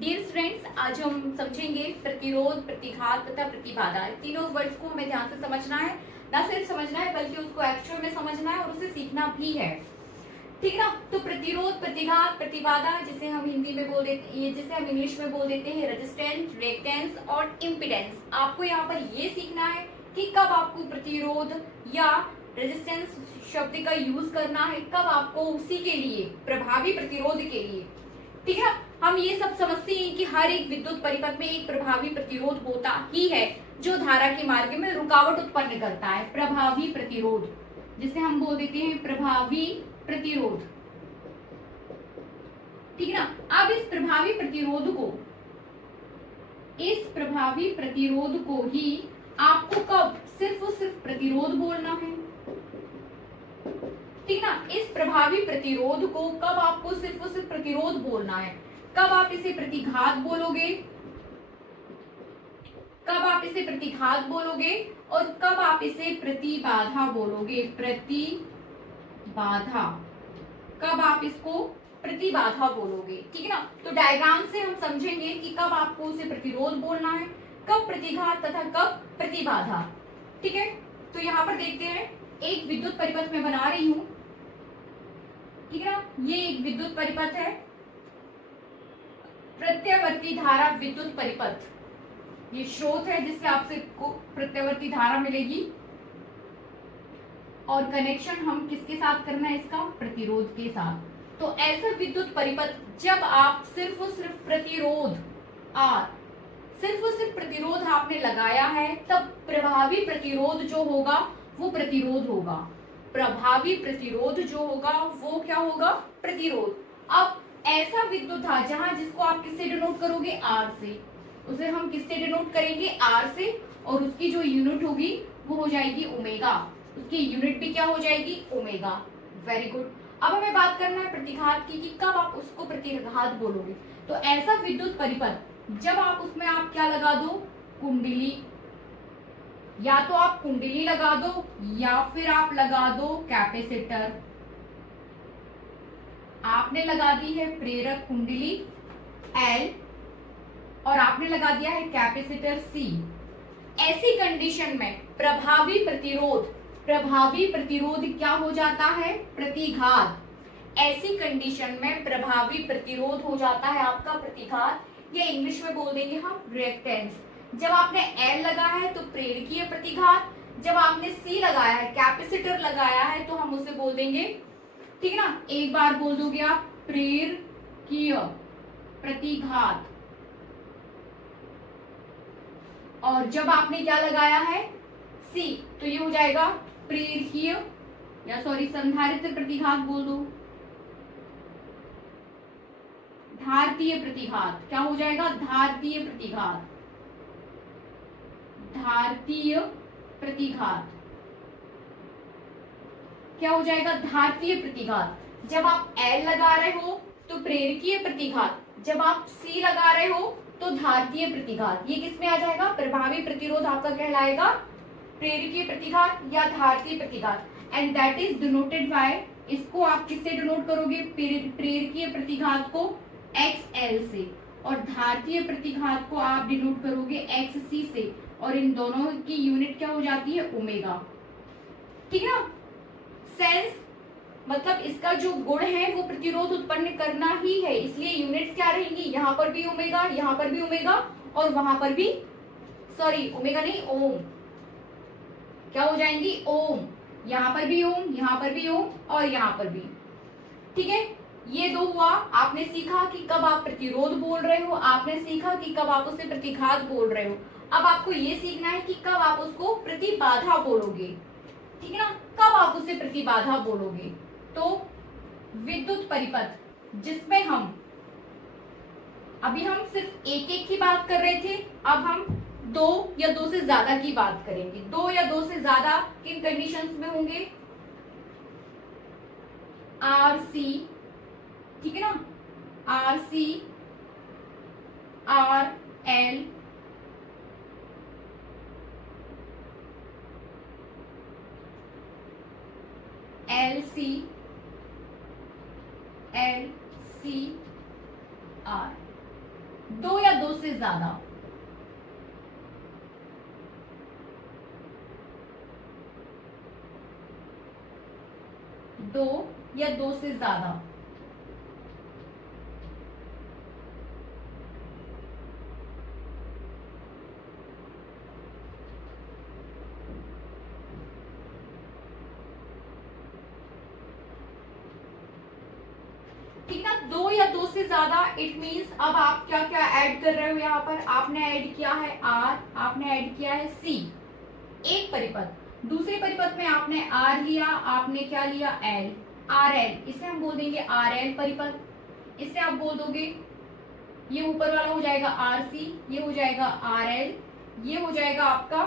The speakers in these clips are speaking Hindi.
डियर स्टूडेंट्स, आज हम समझेंगे प्रतिरोध, प्रतिघात तथा प्रतिबाधा। तीनों वर्ड्स को हमें ध्यान से समझना है। ना सिर्फ समझना है बल्कि उसको एक्चुअल में समझना है और उसे सीखना भी है। ठीक ना। तो प्रतिरोध, प्रतिघात, प्रतिबाधा, जिसे हम हिंदी में बोल देते हैं, जिसे हम इंग्लिश में बोल देते हैं रेजिस्टेंस, रिएक्टेंस और इम्पीडेंस। आपको यहाँ पर ये सीखना है कि कब आपको प्रतिरोध या रेजिस्टेंस शब्द का यूज करना है, कब आपको उसी के लिए, प्रभावी प्रतिरोध के लिए। ठीक है। हम ये सब समझते हैं कि हर एक विद्युत परिपथ में एक प्रभावी प्रतिरोध होता ही है जो धारा के मार्ग में रुकावट उत्पन्न करता है। प्रभावी प्रतिरोध, जिसे हम बोल देते हैं प्रभावी प्रतिरोध। ठीक है ना। अब इस प्रभावी प्रतिरोध को ही आपको कब सिर्फ और सिर्फ प्रतिरोध बोलना है। ठीक ना। इस प्रभावी प्रतिरोध को कब आपको सिर्फ और सिर्फ प्रतिरोध बोलना है, कब आप इसे प्रतिघात बोलोगे, कब आप इसे प्रतिघात बोलोगे और कब आप इसे प्रतिबाधा बोलोगे। प्रतिबाधा, कब आप इसको प्रतिबाधा बोलोगे। ठीक है ना। तो डायग्राम से हम समझेंगे कि कब आपको उसे प्रतिरोध बोलना है, कब प्रतिघात तथा कब प्रतिबाधा। ठीक है। तो यहाँ पर देखते हैं, एक विद्युत परिपथ में बना रही हूं। ठीक है ना। ये एक विद्युत परिपथ है, प्रत्यावर्ती धारा विद्युत परिपथ। ये स्रोत है जिससे आपसे प्रत्यावर्ती धारा मिलेगी और कनेक्शन हम किसके साथ करना है, इसका प्रतिरोध के साथ। तो ऐसा विद्युत परिपथ जब आप सिर्फ और सिर्फ प्रतिरोध आपने लगाया है, तब प्रभावी प्रतिरोध जो होगा वो प्रतिरोध होगा। प्रभावी प्रतिरोध जो होगा वो क्या होगा, प्रतिरोध। अब ऐसा विद्युत धारा जहां, जिसको आप किससे डिनोट करोगे, आर से, उसे हम किससे डिनोट करेंगे, आर से, और उसकी जो यूनिट होगी वो हो जाएगी ओमेगा। उसकी यूनिट भी क्या हो जाएगी, ओमेगा। Very good. अब हमें बात करना है प्रतिघात की, कि कब आप उसको प्रतिघात बोलोगे। तो ऐसा विद्युत परिपथ जब आप उसमें आप क्या लगा दो, कुंडली, या तो आप कुंडली लगा दो या फिर आप लगा दो कैपेसिटर। आपने लगा दी है प्रेरक कुंडली L और आपने लगा दिया है कैपेसिटर C। ऐसी कंडीशन में प्रभावी प्रतिरोध क्या हो जाता है, प्रतिघात। ऐसी कंडीशन में प्रभावी प्रतिरोध हो जाता है आपका प्रतिघात, या इंग्लिश में बोल देंगे हम रिएक्टेंस। जब आपने L लगाया है तो प्रेरकीय प्रतिघात, जब आपने C लगाया है, कैपेसिटर लगाया है, तो हम उसे बोल देंगे, ठीक है ना, एक बार बोल दोगे आप प्रेरकीय प्रतिघात। और जब आपने क्या लगाया है, C, तो ये हो जाएगा प्रेरकीय, या सॉरी संधारित्र प्रतिघात बोल दो, धारतीय प्रतिघात। क्या हो जाएगा, धारतीय प्रतिघात। धारतीय प्रतिघात क्या हो जाएगा, धारतीय प्रतिघात। जब आप L लगा रहे हो तो प्रेरकीय प्रतिघात, जब आप C लगा रहे हो तो धारतीय प्रतिघात। ये किसमें आ जाएगा, प्रभावी प्रतिरोध आपका कहलाएगा प्रेरकीय प्रतिघात या धारतीय प्रतिघात। And that is denoted by, इसको आप किससे डिनोट करोगे, प्रेरकीय प्रतिघात को XL से, और धारतीय प्रतिघात को आप डिनोट करोगे XC से, और इन दोनों की यूनिट क्या हो जाती है, ओमेगा। ठीक है ना। सेंस मतलब इसका जो गुण है वो प्रतिरोध उत्पन्न करना ही है, इसलिए यूनिट्स क्या रहेंगी, यहाँ पर भी ओमेगा, यहाँ पर भी ओमेगा, और वहां पर भी, सॉरी ओमेगा नहीं, ओम, क्या हो जाएंगी, ओम। यहाँ पर भी ओम, यहाँ पर भी ओम, और यहाँ पर भी। ठीक है। ये दो हुआ। आपने सीखा कि कब आप प्रतिरोध बोल रहे हो, आपने सीखा कि कब आप उसे प्रतिघात बोल रहे हो। अब आपको ये सीखना है कि कब आप उसको प्रतिबाधा बोलोगे। ठीक है ना, कब आप उसे प्रतिबाधा बोलोगे। तो विद्युत परिपथ जिसमें हम अभी हम सिर्फ एक एक की बात कर रहे थे, अब हम दो या दो से ज्यादा की बात करेंगे। दो या दो से ज्यादा किन कंडीशंस में होंगे, RC, ठीक है ना, RC, RL, LC, LCR। दो या दो से ज्यादा, दो या दो से ज्यादा, ठीक ना। दो या दो से ज्यादा इट मींस अब आप क्या क्या ऐड कर रहे हो यहाँ पर, आपने ऐड किया है आर, आपने ऐड किया है सी, एक परिपथ, दूसरे परिपथ में आपने आर लिया, आपने क्या लिया एल, आर एल, इसे हम बोल देंगे आर एल परिपथ। इससे आप बोल दोगे ये ऊपर वाला हो जाएगा आर सी, ये हो जाएगा आर एल, ये हो जाएगा आपका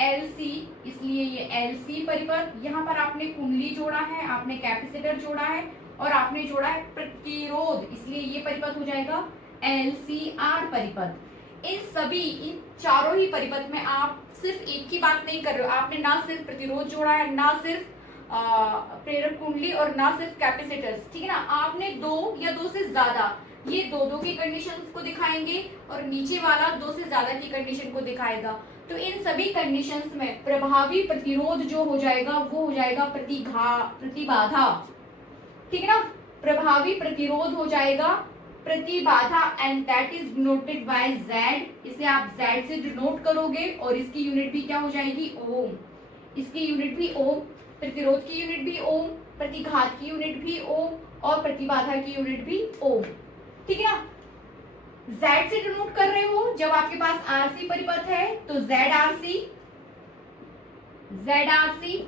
एल सी, इसलिए ये एल सी परिपथ। यहाँ पर आपने कुंडली जोड़ा है, आपने कैपेसिटर जोड़ा है और आपने जोड़ा है प्रतिरोध, इसलिए ये परिपथ हो जाएगा एल सी आर परिपथ। इन चारों ही परिपथ में आप सिर्फ एक ही बात नहीं कर रहे हो, आपने ना सिर्फ प्रतिरोध जोड़ा है, ना सिर्फ प्रेरक कुंडली और ना सिर्फ कैपेसिटर्स, ठीक है ना। आपने दो या दो से ज्यादा, ये दो दो की कंडीशंस को दिखाएंगे और नीचे वाला दो से ज्यादा की कंडीशन को दिखाएगा। तो इन सभी कंडीशंस में प्रभावी प्रतिरोध जो हो जाएगा वो हो जाएगा प्रतिबाधा, ठीक है ना। प्रभावी प्रतिरोध हो जाएगा प्रतिबाधा and that is denoted bye Z, इसे आप Z से डिनोट करोगे और इसकी यूनिट भी क्या हो जाएगी ओम, इसकी यूनिट भी ओम, प्रतिरोध की यूनिट भी ओम, प्रतिघात की यूनिट भी ओम और प्रतिबाधा की यूनिट भी ओम, ठीक है ना। Z से डिनोट कर रहे हो जब आपके पास RC परिपथ है तो ZRC, ZRC,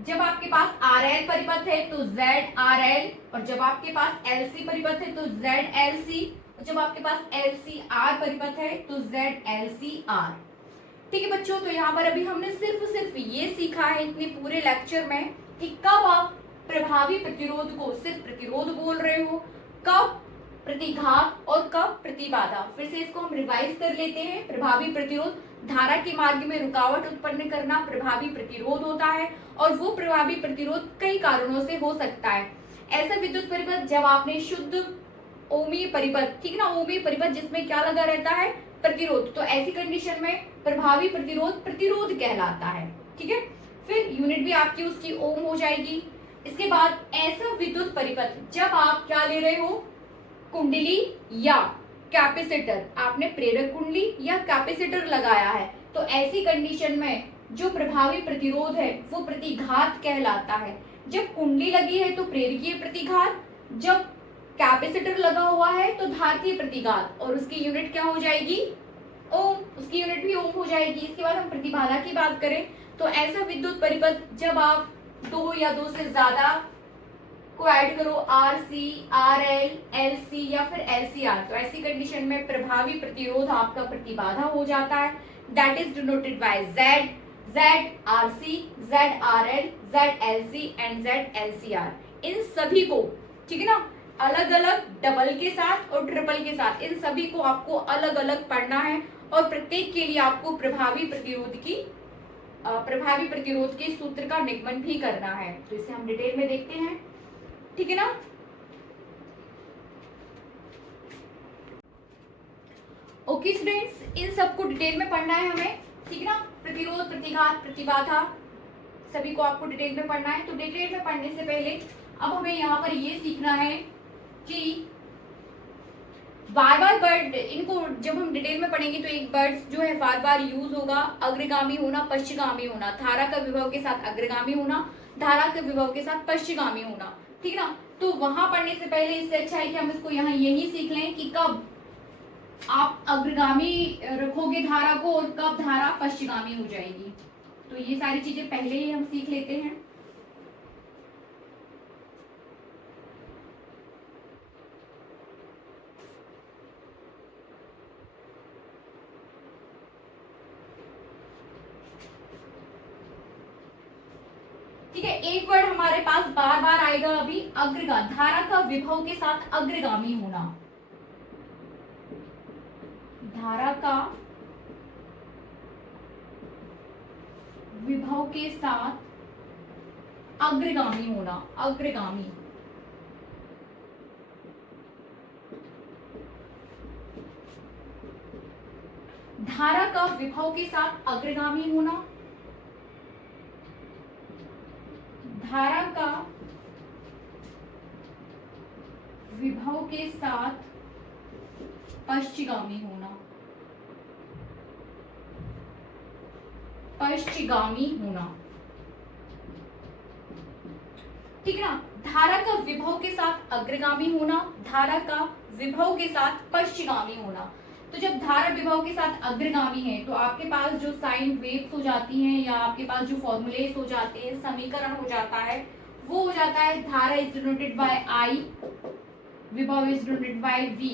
जब आपके पास RL परिपथ है तो ZRL और जब आपके पास LC परिपथ है तो ZLC और जब आपके पास LCR परिपथ है तो ZLCR, ठीक है बच्चों। तो यहाँ पर अभी हमने सिर्फ ये सीखा है इतने पूरे लेक्चर में कि कब आप प्रभावी प्रतिरोध को सिर्फ प्रतिरोध बोल रहे हो, कब प्रतिघात और कब प्रतिबाधा। फिर से इसको हम रिवाइज कर लेते हैं। प्रभावी प्रतिरोध धारा के मार्ग में रुकावट उत्पन्न करना प्रभावी प्रतिरोध होता है और वो प्रभावी प्रतिरोध कई कारणों से हो सकता है। ऐसा विद्युत परिपथ जब आपने शुद्ध ओमीय परिपथ, ठीक है ना, ओमीय परिपथ जिसमें क्या लगा रहता है प्रतिरोध, तो ऐसी कंडीशन में प्रभावी प्रतिरोध प्रतिरोध कहलाता है, ठीक है। फिर यूनिट भी आपकी उसकी ओम हो जाएगी। इसके बाद ऐसा विद्युत परिपथ जब आप क्या ले रहे हो कुंडली या कैपेसिटर, आपने प्रेरक कुंडली या कैपेसिटर लगाया है, तो ऐसी कंडीशन में जो प्रभावी प्रतिरोध है वो प्रतिघात कहलाता है। जब कुंडली लगी है तो प्रेरकीय प्रतिघात, जब कैपेसिटर लगा हुआ है तो धारकीय प्रतिघात और उसकी यूनिट क्या हो जाएगी ओम, उसकी यूनिट भी ओम हो जाएगी। इसके बाद हम प्रतिबाधा की बात करें तो ऐसा विद्युत परिपथ जब आप दो या दो से ज्यादा को ऐड करो RC, RL, LC या फिर LCR, तो ऐसी कंडीशन में प्रभावी प्रतिरोध आपका प्रतिबाधा हो जाता है। That is denoted bye Z, ZRC, ZRL, ZLC and ZLCR। इन सभी को, ठीक है ना, अलग अलग डबल के साथ और ट्रिपल के साथ इन सभी को आपको अलग अलग पढ़ना है और प्रत्येक के लिए आपको प्रभावी प्रतिरोध के सूत्र का निगमन भी करना है। तो इसे हम डिटेल में देखते हैं, ठीक है ना। ओके स्टूडेंट्स, इन सबको डिटेल में पढ़ना है हमें, ठीक है ना। प्रतिरोध, प्रतिघात, प्रतिबाधा सभी को आपको डिटेल में पढ़ना है। तो डिटेल में पढ़ने से पहले अब हमें यहाँ पर ये सीखना है कि बार बार वर्ड, इनको जब हम डिटेल में पढ़ेंगे तो एक वर्ड जो है बार बार यूज होगा, अग्रगामी होना, पश्चिगामी होना, धारा का विभव के साथ अग्रगामी होना, धारा के विभव के साथ पश्चिगामी होना, ठीक ना। तो वहां पढ़ने से पहले इससे अच्छा है कि हम इसको यहाँ यही सीख लें कि कब आप अग्रगामी रखोगे धारा को और कब धारा पश्चिगामी हो जाएगी। तो ये सारी चीजें पहले ही हम सीख लेते हैं। ठीक है, एक वर्ड हमारे पास बार बार आएगा अभी, अग्रगामी, धारा का विभव के साथ अग्रगामी होना, धारा का विभव के साथ अग्रगामी होना, अग्रगामी। धारा का विभव के साथ अग्रगामी होना, धारा का विभव के साथ पश्चिगामी होना, पश्चिगामी होना, ठीक है ना। धारा का विभव के साथ अग्रगामी होना, धारा का विभव के साथ पश्चिगामी होना। तो जब धारा विभव के साथ अग्रगामी है तो आपके पास जो साइन वेव्स हो जाती हैं या आपके पास जो फॉर्मूलेस हो जाते हैं, समीकरण हो जाता है, वो हो जाता है धारा इज डिनोटेड बाय I, विभव इज डिनोटेड बाय V।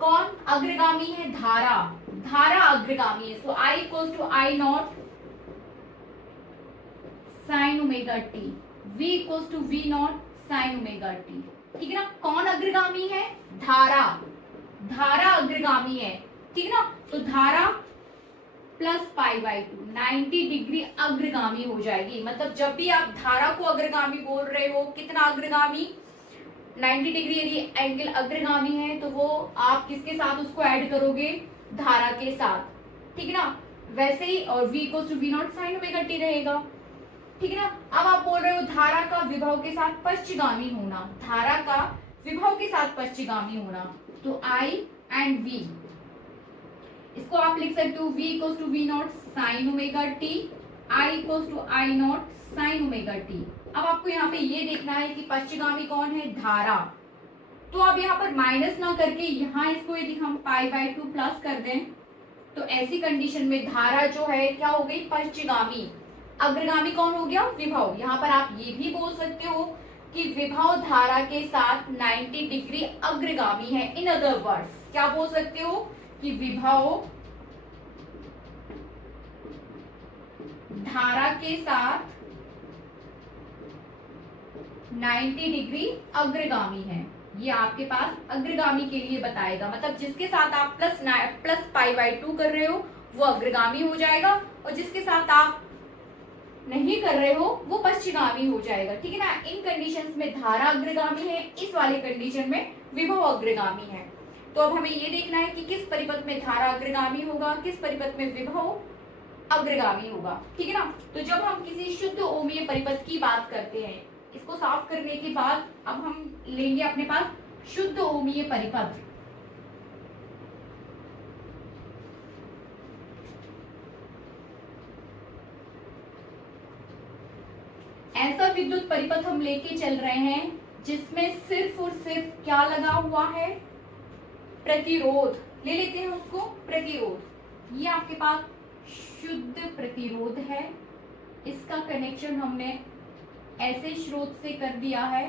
कौन अग्रगामी है? धारा, धारा अग्रगामी है। So I equals to I not sine omega T, V equals to V not sine omega T, ठीक है ना। कौन अग्रगामी है? धारा, धारा अग्रगामी है, ठीक है ना। तो धारा प्लस पाई बाई 2 90 डिग्री अग्रगामी हो जाएगी। मतलब जब भी आप धारा को अग्रगामी बोल रहे हो, कितना अग्रगामी? 90 डिग्री यदि एंगल अग्रगामी है तो वो आप किसके साथ उसको ऐड करोगे? धारा के साथ, ठीक है ना। वैसे ही और v equals to V not sine omega t रहेगा, ठीक है ना। अब आप बोल रहे हो धारा का विभव के साथ पश्चिगामी होना, धारा का विभव के साथ पश्चिगामी होना, तो I एंड V, इसको आप लिख सकते हो v equals to V not sine omega T, I equals to I not sine omega t. अब आपको यहाँ पे ये देखना है कि पश्चिगामी कौन है? धारा। तो अब यहाँ पर माइनस ना करके यहाँ इसको यदि हम पाई बाई 2 प्लस कर दें तो ऐसी कंडीशन में धारा जो है क्या हो गई? पश्चिगामी। अग्रगामी कौन हो गया? विभव। यहाँ पर आप ये भी बोल सकते हो कि विभव धारा के साथ 90 डिग्री अग्रगामी है। इन अदर वर्ड्स क्या बोल सकते हो कि विभव धारा के साथ 90 डिग्री अग्रगामी है। ये आपके पास अग्रगामी के लिए बताएगा, मतलब जिसके साथ आप प्लस पाई बाई 2 कर रहे हो वो अग्रगामी हो जाएगा और जिसके साथ आप नहीं कर रहे हो वो पश्चिगामी हो जाएगा, ठीक है ना। इन कंडीशंस में धारा अग्रगामी है, इस वाले कंडीशन में विभव अग्रगामी है। तो अब हमें ये देखना है कि किस परिपथ में धारा अग्रगामी होगा, किस परिपथ में विभव अग्रगामी होगा, ठीक है ना। तो जब हम किसी शुद्ध ओमीय परिपथ की बात करते हैं, इसको साफ करने के बाद अब हम लेंगे अपने पास शुद्ध ओमीय परिपथ। ऐसा विद्युत परिपथ हम लेके चल रहे हैं जिसमें सिर्फ और सिर्फ क्या लगा हुआ है? प्रतिरोध। ले लेते हैं उसको प्रतिरोध। ये आपके पास शुद्ध प्रतिरोध है, इसका कनेक्शन हमने ऐसे स्रोत से कर दिया है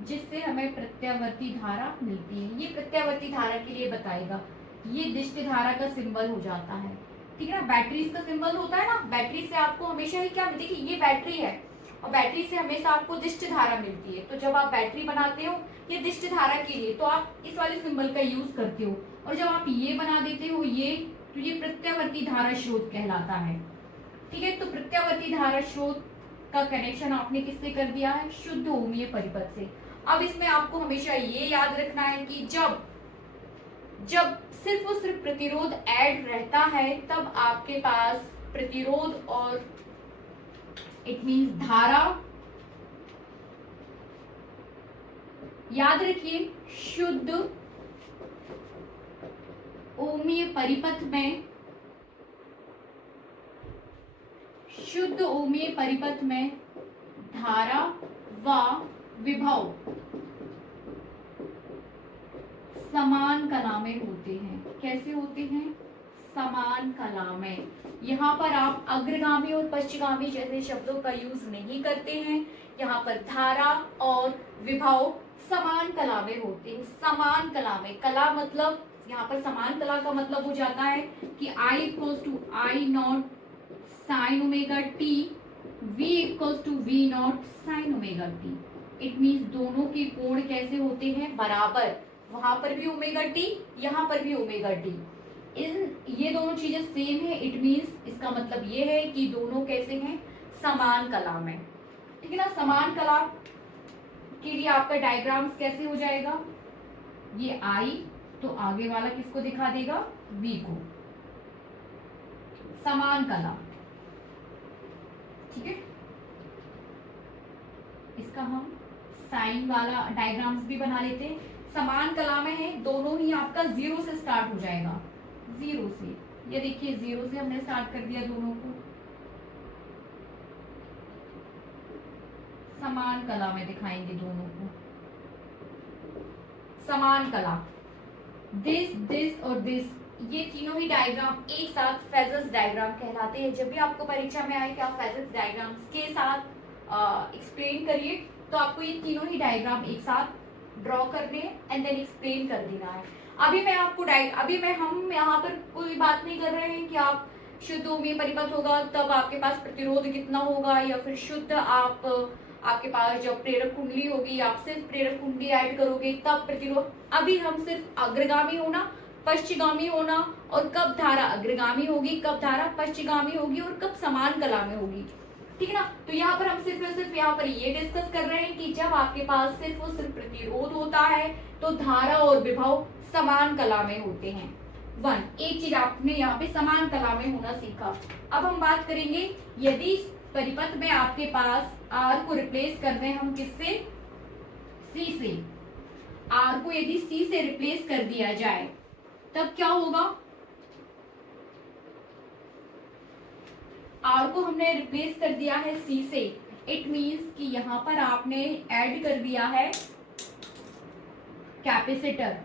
जिससे हमें प्रत्यावर्ती धारा मिलती है। ये प्रत्यावर्ती धारा के लिए बताएगा, ये दिष्ट धारा का सिंबल हो जाता है, ठीक है ना। बैटरीज का सिंबल होता है ना, बैटरी से आपको हमेशा ही क्या, देखिए ये बैटरी है और बैटरी से हमेशा आपको दिष्ट धारा मिलती है। तो जब आप बैटरी बनाते हो ये दिष्ट धारा के लिए तो आप इस वाले सिंबल का यूज करते हो, और जब आप ये बना देते हो ये, तो ये प्रत्यावर्ती धारा स्रोत कहलाता है, ठीक है। तो प्रत्यावर्ती धारा स्रोत का कनेक्शन आपने किससे कर दिया है? शुद्ध ओमीय परिपथ से। अब इसमें आपको हमेशा ये याद रखना है कि जब जब सिर्फ और सिर्फ प्रतिरोध ऐड रहता है तब आपके पास प्रतिरोध और इट मीन्स धारा, याद रखिए शुद्ध ओमीय परिपथ में, शुद्ध ओमीय परिपथ में धारा व विभव समान कला में होते हैं। कैसे होते हैं? समान कला में। यहाँ पर आप अग्रगामी और पश्चिगामी जैसे शब्दों का यूज नहीं करते हैं, यहाँ पर धारा और विभव समान कला में होते हैं। समान कला में, कला मतलब यहाँ पर समान कला का मतलब हो जाता है कि I equals to I not sine omega T, V equals to V not sine omega T. It means दोनों के कोण कैसे होते हैं? बराबर। वहां पर भी ओमेगा टी, यहाँ पर भी ओमेगा टी, ये दोनों चीजें सेम है। इट मीन्स इसका मतलब ये है कि दोनों कैसे हैं? समान कला में, ठीक है ना। समान कला के लिए आपका डायग्राम्स कैसे हो जाएगा? ये I तो आगे वाला किसको दिखा देगा? V को, समान कला, ठीक है। इसका हम साइन वाला डायग्राम्स भी बना लेते हैं। समान कला में है, दोनों ही आपका 0 से स्टार्ट हो जाएगा, 0 से। ये देखिए 0 से हमने स्टार्ट कर दिया दोनों को। समान कला में दिखाएंगे दोनों को। समान कला, दिस और दिस, ये तीनों ही डायग्राम एक साथ फेजर्स डायग्राम कहलाते हैं। जब भी आपको परीक्षा में आए कि आप फेजर्स डायग्राम्स के साथ एक्सप्लेन करिए, तो आपको ये तीनों ही डायग्राम एक साथ ड्रॉ करने एंड देन एक्सप्लेन कर देना है। अभी हम यहाँ पर कोई बात नहीं कर रहे हैं कि आप शुद्ध ओमीय परिपथ होगा तब आपके पास प्रतिरोध कितना होगा, या फिर शुद्ध आपके पास जब प्रेरक कुंडली होगी, आप सिर्फ प्रेरक कुंडली ऐड करोगे तब प्रतिरोध। अभी हम सिर्फ अग्रगामी होना, पश्चिगामी होना, और कब धारा अग्रगामी होगी, कब धारा पश्चिगामी होगी, और कब समान कला में होगी, ठीक है ना। तो यहाँ पर हम सिर्फ यहाँ पर ये डिस्कस कर रहे हैं कि जब आपके पास सिर्फ और सिर्फ प्रतिरोध होता है तो धारा और विभव समान कला में होते हैं। एक चीज आपने यहाँ पे समान कला में होना सीखा। अब हम बात करेंगे, यदि परिपथ में आपके पास आर को रिप्लेस कर दें हम किससे, सी से। आर को यदि सी से रिप्लेस कर दिया जाए तब क्या होगा। आर को हमने रिप्लेस कर दिया है सी से, इट मीन्स कि यहां पर आपने ऐड कर दिया है कैपेसिटर,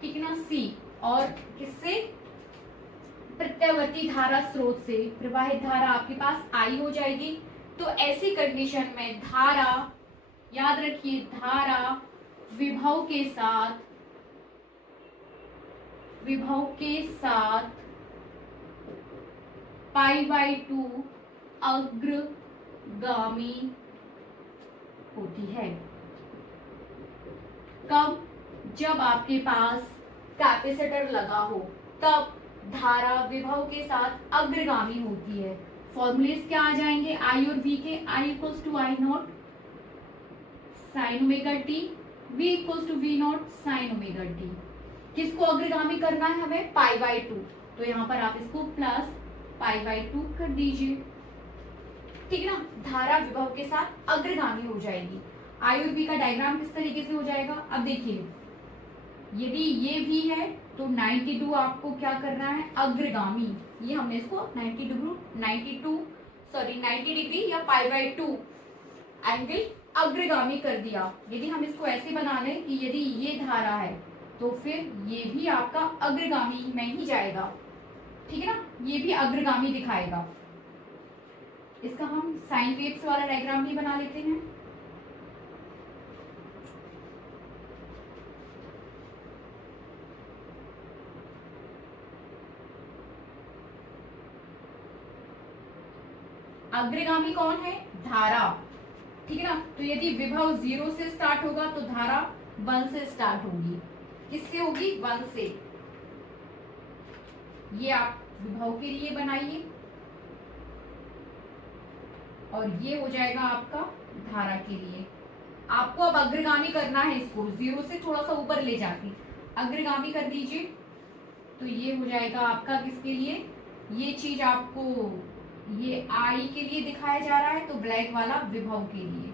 ठीक है ना, सी, और किससे, प्रत्यावर्ती धारा स्रोत से प्रवाहित धारा आपके पास आई हो जाएगी। तो ऐसी कंडीशन में धारा, याद रखिए, धारा विभव के साथ π/2 अग्रगामी होती है। कब, जब आपके पास कैपेसिटर लगा हो तब धारा विभव के साथ अग्रगामी होती है। फॉर्मूलेस क्या आ जाएंगे आई और वी के, I equals to I not sine omega t, V equals to V not sine omega t. किसको अग्रगामी करना है हमें, π/2, तो यहाँ पर आप इसको प्लस π/2 कर दीजिए, ठीक है ना। धारा विभव के साथ अग्रगामी हो जाएगी। आई और वी का डायग्राम किस तरीके से हो जाएगा, अब देखिए, यदि ये भी है तो 92 आपको क्या करना है, अग्रगामी। ये हमने इसको 90 डिग्री या π/2 एंगल अग्रगामी कर दिया। यदि हम इसको ऐसे बना लें कि यदि ये धारा है तो फिर ये भी आपका अग्रगामी में ही जाएगा, ठीक है ना, ये भी अग्रगामी दिखाएगा। इसका हम साइन वेव्स वाला डायग्राम भी बना लेते हैं। अग्रगामी कौन है, धारा, ठीक है ना। तो यदि विभव 0 से स्टार्ट होगा तो धारा 1 से स्टार्ट होगी। किससे होगी, 1 से। ये आप विभव के लिए बनाइए, और ये हो जाएगा आपका धारा के लिए। आपको अब अग्रगामी करना है इसको, 0 से थोड़ा सा ऊपर ले जाके अग्रगामी कर दीजिए। तो ये हो जाएगा आपका किसके लिए, ये चीज आपको ये आई के लिए दिखाया जा रहा है, तो ब्लैक वाला विभव के लिए।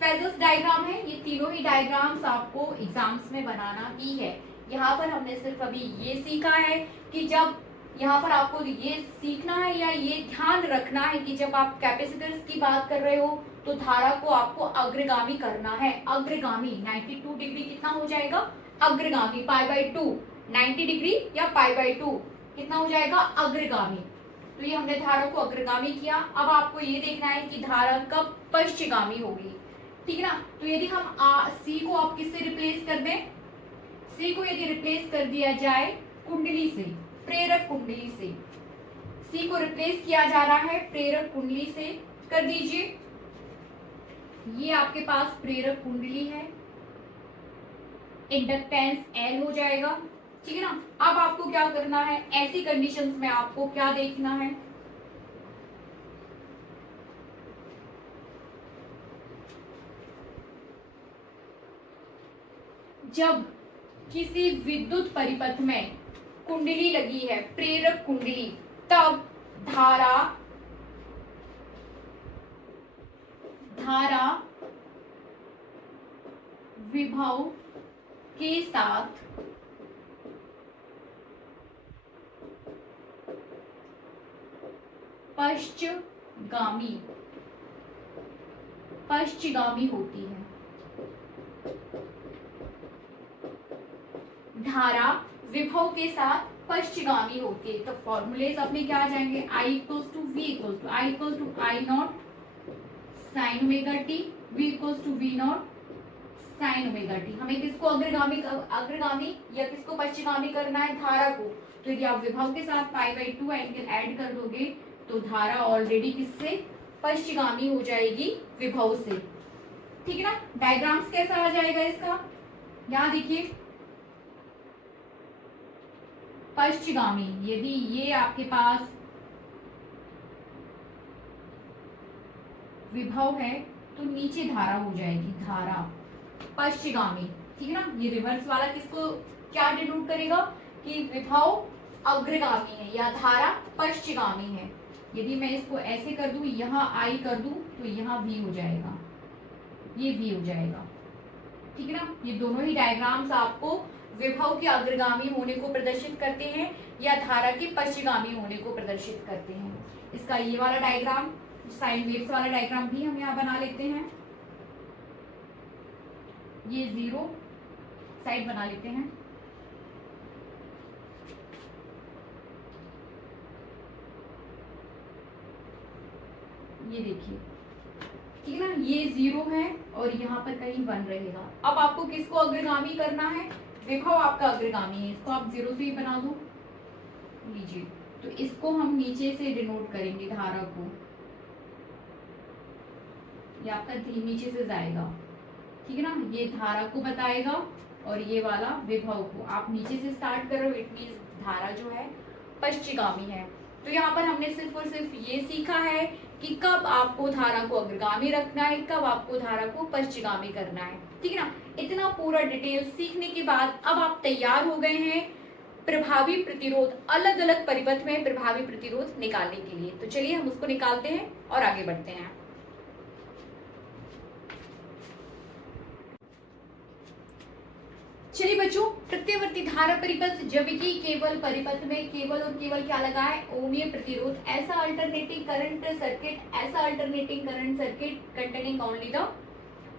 फेजर्स डायग्राम है, ये तीनों ही डायग्राम्स आपको एग्जाम्स में बनाना ही है। यहाँ पर हमने सिर्फ अभी ये सीखा है कि जब यहाँ पर आपको ये सीखना है या ये ध्यान रखना है कि जब आप कैपेसिटर्स की बात कर रहे हो तो धारा को आपको अग्रगामी करना है। अग्रगामी 92 डिग्री कितना हो जाएगा, अग्रगामी, π/2 90 डिग्री या π/2 कितना हो जाएगा, अग्रगामी। तो ये हमने धारा को अग्रगामी किया। अब आपको ये देखना है कि धारा कब पश्चिगामी होगी, ठीक है ना। तो यदि हम सी को आप किससे रिप्लेस कर दें, सी को यदि रिप्लेस कर दिया जाए कुंडली से, प्रेरक कुंडली से, सी को रिप्लेस किया जा रहा है प्रेरक कुंडली से, कर दीजिए। ये आपके पास प्रेरक कुंडली है, इंडक्टेंस L हो जाएगा, ठीक है ना। अब आपको क्या करना है, ऐसी कंडीशंस में आपको क्या देखना है, जब किसी विद्युत परिपथ में कुंडली लगी है, प्रेरक कुंडली, तब धारा विभव के साथ पश्चगामी होती है। धारा विभव के साथ पश्चगामी होती है। तो फॉर्मूलेज अपने क्या आ जाएंगे, I equals to V equals to I equals to I not sine omega T, V equals to V not sine omega T. हमें किसको अग्रगामी या किसको पश्चगामी करना है, धारा को। तो यदि आप विभव के साथ π/2 एंगल ऐड कर दोगे तो धारा ऑलरेडी किससे पश्चगामी हो जाएगी, विभव से। ठीक है ना। डायग्राम्स कैसा आ जाएगा इसका, यहां देखिए पश्चगामी, यदि ये आपके पास विभव है तो नीचे धारा हो जाएगी, धारा पश्चगामी। ठीक है ना। ये रिवर्स वाला किसको क्या डिनोट करेगा कि विभव अग्रगामी है या धारा पश्चगामी है। यदि मैं इसको ऐसे कर दूं, यहाँ I कर दूं तो यहाँ V हो जाएगा, ये V हो जाएगा। ठीक है ना। ये दोनों ही डायग्राम्स आपको विभव के अग्रगामी होने को प्रदर्शित करते हैं या धारा के पश्चगामी होने को प्रदर्शित करते हैं। इसका ये वाला डायग्राम, साइन वेव्स वाला डायग्राम भी हम यहाँ बना लेते हैं। ये 0 साइड बना लेते हैं। ये देखिए, ठीक है ना, ये 0 है और यहाँ पर कहीं 1 रहेगा। अब आपको किसको अग्रगामी करना है, विभव आपका अग्रगामी है, इसको आप 0 से ही बना दो लीजिए। तो इसको हम नीचे से डिनोट करेंगे, धारा को, ये आपका नीचे से जाएगा। ठीक है ना। ये धारा को बताएगा और ये वाला विभव को। आप नीचे से स्टार्ट करो, इट मींस धारा जो है पश्चगामी है। तो यहाँ पर हमने सिर्फ और सिर्फ ये सीखा है कि कब आपको धारा को अग्रगामी रखना है, कब आपको धारा को पश्चगामी करना है। ठीक है ना। इतना पूरा डिटेल सीखने के बाद अब आप तैयार हो गए हैं प्रभावी प्रतिरोध, अलग अलग परिपथ में प्रभावी प्रतिरोध निकालने के लिए। तो चलिए हम उसको निकालते हैं और आगे बढ़ते हैं। चलिए बच्चों, प्रत्यवर्ती धारा परिपथ, जबकि केवल परिपथ में केवल और केवल क्या लगा है, ओमीय प्रतिरोध। ऐसा alternating current circuit containing only the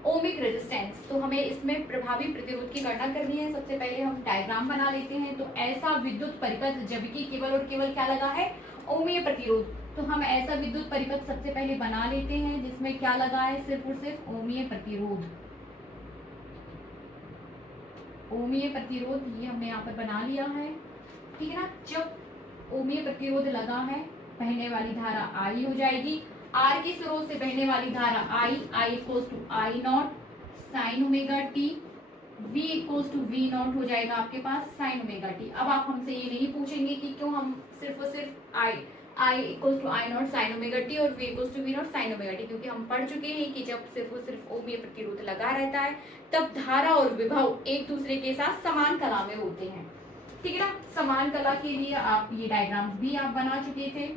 ohmic resistance. तो हमें इसमें प्रभावी प्रतिरोध की गणना करनी है। सबसे पहले हम डायग्राम बना लेते हैं। तो ऐसा विद्युत परिपथ, जबकि केवल और केवल क्या लगा है, ओमीय प्रतिरोध। तो हम ऐसा विद्युत परिपथ सबसे पहले बना लेते हैं जिसमें क्या लगा है, सिर्फ और सिर्फ ओमीय प्रतिरोध। ओमीय प्रतिरोध ये हमने यहाँ पर बना लिया है। ठीक है ना। जब ओमीय प्रतिरोध लगा है, बहने वाली धारा I हो जाएगी। R के स्रोत से बहने वाली धारा I equals to I not sine omega T, V equals to V not हो जाएगा आपके पास साइन ओमेगा टी। अब आप हमसे ये नहीं पूछेंगे कि क्यों हम सिर्फ और सिर्फ I equals to I not sine omega T और V equals to V not sine omega T, क्योंकि हम पढ़ चुके हैं कि जब सिर्फ और सिर्फ ओमीय प्रतिरोध लगा रहता है तब धारा और विभव एक दूसरे के साथ समान कला में होते हैं। ठीक है ना। समान कला के लिए आप ये डायग्राम्स भी आप बना चुके थे।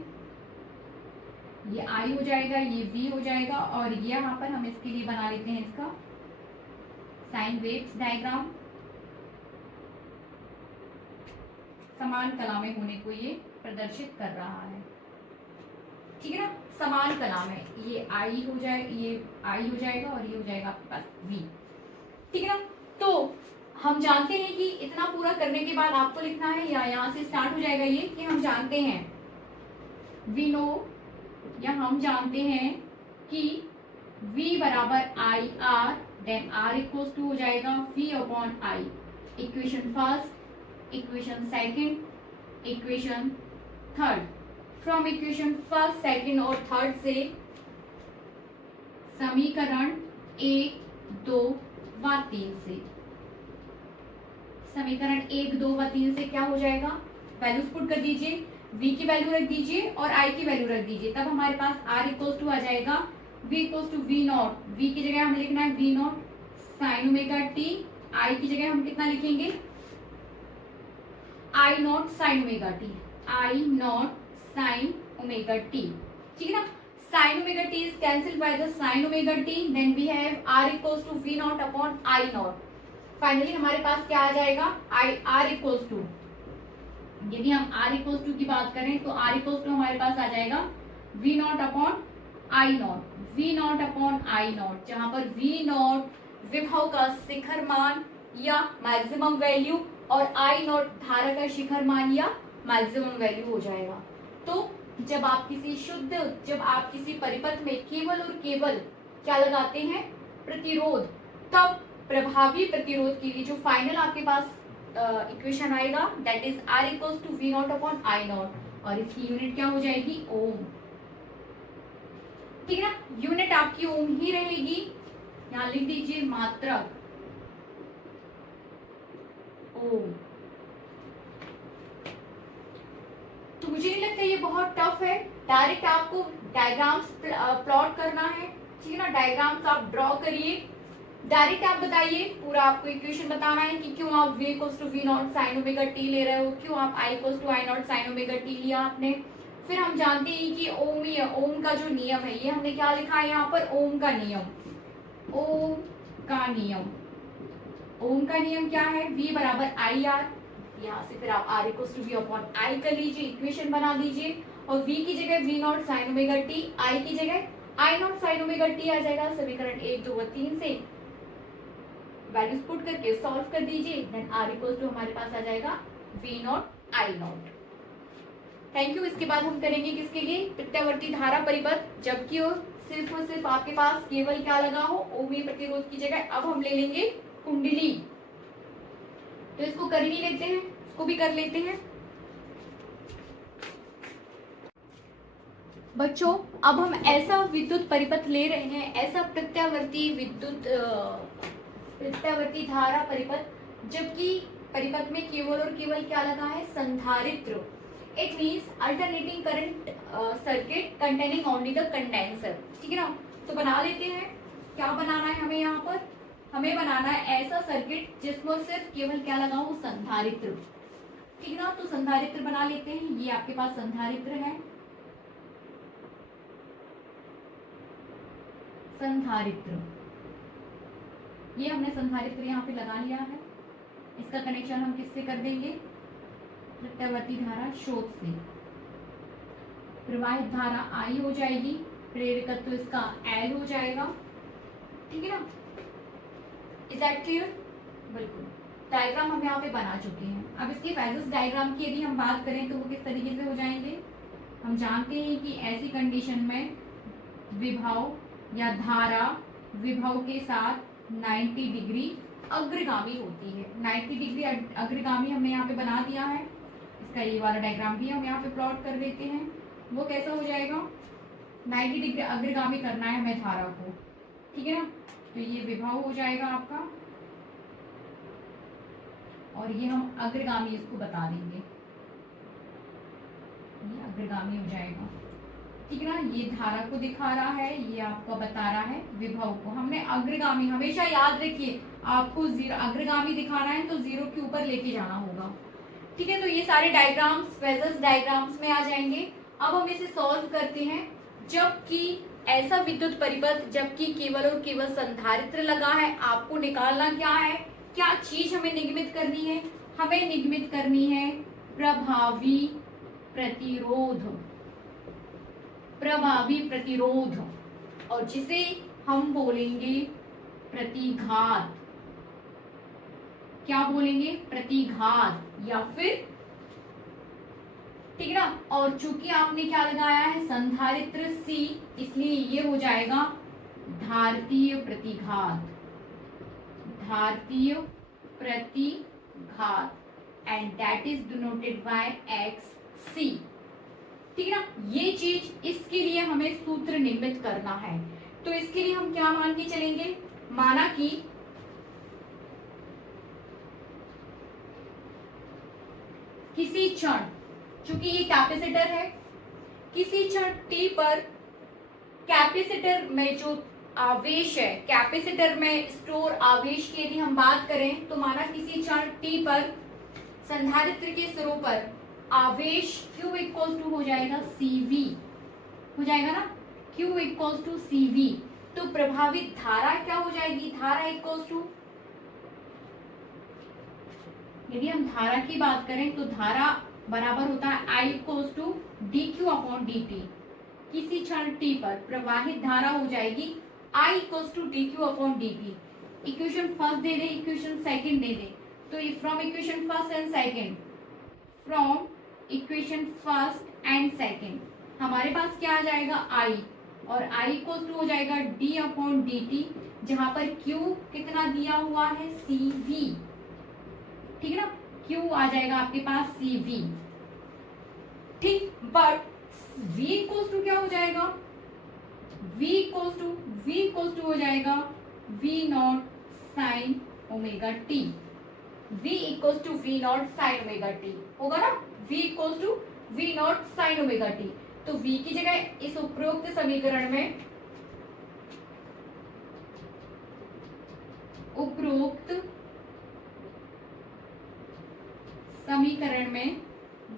ये I हो जाएगा, ये V हो जाएगा और ये यहाँ पर हम इसके लिए बना लेते हैं इसका साइन वेव्स डायग्राम। समान कला में होने को ये प्रदर्शित कर रहा है। ठीक है ना। समान कला में ये I हो जाए, ये I हो जाएगा और ये हो जाएगा आपके पास V। ठीक है ना। तो हम जानते हैं कि इतना पूरा करने के बाद आपको लिखना है, या यहाँ से स्टार्ट हो जाएगा ये कि हम जानते हैं वी नो, या हम जानते हैं कि V बराबर I R, then R equals to हो जाएगा V upon I। Equation first, equation second, equation third. From equation first, second और थर्ड से समीकरण 1, 2 व 3 से, समीकरण 1, 2 व 3 से क्या हो जाएगा, वैल्यूज पुट कर दीजिए। V की वैल्यू रख दीजिए और I की वैल्यू रख दीजिए। तब हमारे पास R इक्वल्स टू आ जाएगा V equals to V not. V की जगह हमें लिखना है V not sine omega T, I की जगह हम कितना लिखेंगे, I not sine omega T, I not sine omega T, ठीक है ना। Sine omega T is cancel by the sine omega T, then we have R equals to V not upon I not. Finally हमारे पास क्या आ जाएगा, आई आर इक्वल्स टू, यदि हम आर इक्वल्स टू की बात करें तो आर इक्वल्स टू हमारे पास आ जाएगा V not upon I not, V not upon I not, जहां पर वी नॉट विभव का शिखर मान या मैक्सिमम वैल्यू और आई नॉट धारा का शिखर मान या मैक्सिमम वैल्यू हो जाएगा। तो जब आप किसी परिपथ में केवल और केवल क्या लगाते हैं, प्रतिरोध, तब प्रभावी प्रतिरोध के लिए जो फाइनल आपके पास इक्वेशन आएगा that is R equals to V not upon I not, और इसकी यूनिट क्या हो जाएगी, ओम, ठीक है ना। यूनिट आपकी ओम ही रहेगी, यहां लिख दीजिए मात्रक ओम। तो मुझे नहीं लगता ये बहुत टफ है, डायरेक्ट आपको डायग्राम्स प्लॉट करना है, ठीक है ना। डायग्राम्स आप ड्रॉ करिए, डायरेक्ट आप बताइए, पूरा आपको इक्वेशन बताना है कि क्यों आप v equals to V not sine omega T ले रहे हो, क्यों आप i equals to I not sine omega T लिया आपने। फिर हम जानते हैं कि ओम ही है, ओम का जो नियम है, ये हमने क्या लिखा है यहाँ पर, ओम का नियम, ओम का नियम, ओम का नियम क्या है, v बराबर आई आर, यहाँ से फिर आप r equals to V upon I कर लीजिए, इक्वेशन बना दीजिए, और v की जगह V not sine omega T, i की जगह I not sine omega T आ जाएगा। समीकरण 1, 2 और 3 से वैल्यूज पुट करके सॉल्व कर दीजिए, देन r इक्वल्स टू हमारे पास आ जाएगा v not I not. Thank you. इसके बाद हम करेंगे किसके लिए, प्रत्यावर्ती धारा परिपथ, जबकि सिर्फ और सिर्फ आपके पास केवल क्या लगा हो, ओमीय प्रतिरोध की जगह अब हम ले लेंगे कुंडली। तो इसको कर ही लेते हैं, इसको भी कर लेते हैं बच्चों। अब हम ऐसा विद्युत परिपथ ले रहे हैं, ऐसा प्रत्यावर्ती धारा परिपथ, जबकि परिपथ में केवल और केवल क्या लगा है, संधारित्र। It means alternating current circuit containing only the condenser, ठीक है ना। तो बना लेते हैं, क्या बनाना है हमें यहाँ पर, हमें बनाना है ऐसा सर्किट जिसमें सिर्फ केवल क्या लगा हो, संधारित्र, ठीक है ना। तो संधारित्र बना लेते हैं, ये आपके पास संधारित्र है, संधारित्र, ये हमने संधारित्र यहाँ पे लगा लिया है। इसका कनेक्शन हम किससे कर देंगे, प्रत्यावर्ती धारा स्रोत से। प्रवाहित धारा I हो जाएगी, प्रेरकत्व तो इसका L हो जाएगा, ठीक है ना। इज दैट क्लियर, बिल्कुल। डायग्राम हम यहाँ पे बना चुके हैं। अब इसके फेजर्स डायग्राम की यदि हम बात करें तो वो किस तरीके से हो जाएंगे, हम जानते हैं कि ऐसी कंडीशन में विभव या धारा विभव के साथ 90 डिग्री अग्रगामी होती है। 90 डिग्री अग्रगामी हमने यहाँ पे बना दिया है, इसका ये वाला डायग्राम भी हम यहाँ पे प्लॉट कर देते हैं। वो कैसा हो जाएगा, 90 डिग्री अग्रगामी करना है हमें धारा को, ठीक है ना। तो ये विभव हो जाएगा आपका, और ये हम अग्रगामी इसको बता देंगे, ये अग्रगामी हो जाएगा, ठीक है ना। ये धारा को दिखा रहा है, ये आपको बता रहा है विभव को। हमने अग्रगामी, हमेशा याद रखिए आपको जीरो अग्रगामी दिखाना है तो जीरो के ऊपर लेके जाना होगा, ठीक है। तो ये सारे डायग्राम्स फेजर्स डायग्राम्स में आ जाएंगे। अब हम इसे सॉल्व करते हैं। जबकि ऐसा विद्युत परिपथ, जबकि केवल और केवल संधारित्र लगा है, आपको निकालना क्या है, क्या चीज हमें निगमित करनी है, हमें निगमित करनी है प्रभावी प्रतिरोध, प्रभावी प्रतिरोध, और जिसे हम बोलेंगे प्रतिघात। क्या बोलेंगे, प्रतिघात, या फिर, ठीक है ना। और चूंकि आपने क्या लगाया है, संधारित्र C, इसलिए ये हो जाएगा धारतीय प्रतिघात, धारतीय प्रतिघात, and that is denoted by XC, ठीक है ना। ये चीज, इसके लिए हमें सूत्र निर्मित करना है। तो इसके लिए हम क्या मान के चलेंगे, माना कि किसी क्षण, चूंकि ये कैपेसिटर है, किसी क्षण t पर कैपेसिटर में जो आवेश है, कैपेसिटर में स्टोर आवेश की यदि हम बात करें तो माना किसी क्षण t पर संधारित्र के सिरों पर आवेश Q इक्वल टू हो जाएगा CV, हो जाएगा ना, Q इक्वल टू CV। तो प्रभावित धारा क्या हो जाएगी, धारा इक्वल टू, यदि हम धारा की बात करें तो धारा बराबर होता है I equal to DQ upon DT। किसी क्षण t पर प्रवाहित धारा हो जाएगी I equal to DQ upon DT। Equation first दे दे, इक्वेशन सेकंड दे दे, तो from equation first and second, from equation first and second हमारे पास क्या आ जाएगा I, और I इक्वल टू हो जाएगा D अपॉन DT, जहां पर Q कितना दिया हुआ है CV, ठीक है ना, Q आ जाएगा आपके पास CV, ठीक। बट V इक्वल टू क्या हो जाएगा, V इक्वल टू हो जाएगा V not sine omega T, V equal to V not sine omega T होगा ना, V equal to V not sine omega T. तो V की जगह इस उपरोक्त समीकरण में,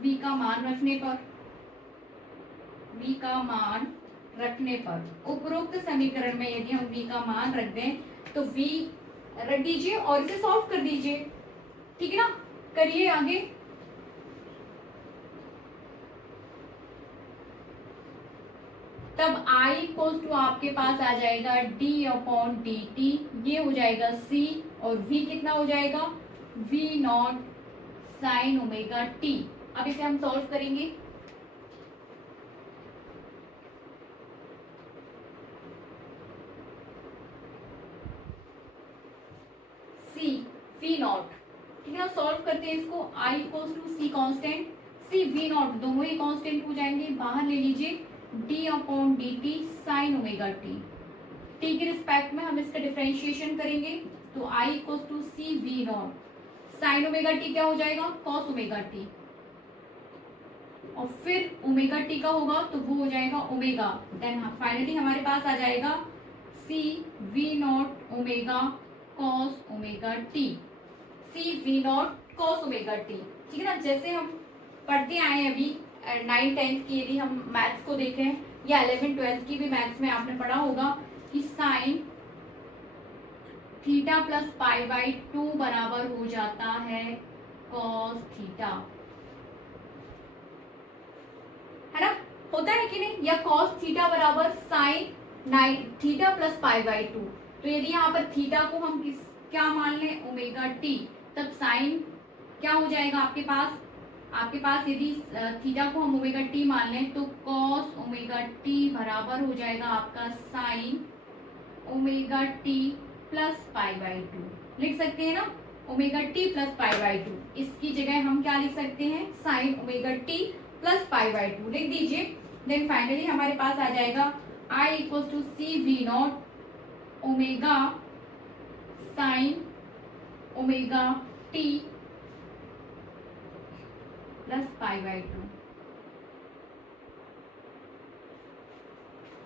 V का मान रखने पर, उपरोक्त समीकरण में यदि हम V का मान रख दें तो V रख दीजिए और इसे सॉल्व कर दीजिए, ठीक है ना, करिए आगे। तब I इक्वल टू आपके पास आ जाएगा D अपॉन DT, ये हो जाएगा C, और V कितना हो जाएगा V not sine omega t. अब इसे हम सॉल्व करेंगे, C V नॉट, ठीक है ना, सॉल्व करते हैं इसको। I equal to C constant, C V not दोनों ही कांस्टेंट हो जाएंगे, बाहर ले लीजिए D upon DT sine omega T, T के रिस्पेक्ट में हम इसका डिफरेंशिएशन करेंगे, तो I equal to C V not sine omega T क्या हो जाएगा कॉस ओमेगा टी, और फिर ओमेगा टी का होगा तो वो हो जाएगा ओमेगा, देन फाइनली हमारे पास आ जाएगा C V not omega cos omega T, C V not cos omega T, ठीक है ना। जैसे हम पढ़ते आए हैं अभी 9th-10th की यदि हम मैथ्स को देखें, या 11th-12th की भी मैथ्स में आपने पढ़ा होगा कि sine theta plus pi by 2 बराबर हो जाता है कॉस थीटा, है ना, होता है कि नहीं, या कॉस थीटा बराबर sine theta plus pi by 2। तो यदि यहाँ पर थीटा को हम क्या मान लें ओमेगा टी, तब साइन क्या हो जाएगा आपके पास यदि थीटा को हम ओमेगा टी मान लें तो कॉस ओमेगा टी बराबर हो जाएगा आपका sign omega T plus pi by 2। लिख सकते हैं ना, omega T plus pi by 2, इसकी जगह हम क्या लिख सकते हैं sign omega T plus pi by 2 लिख दीजिए। देन फाइनली हमारे पास आ जाएगा I equal to C V not omega sine omega T plus pi by 2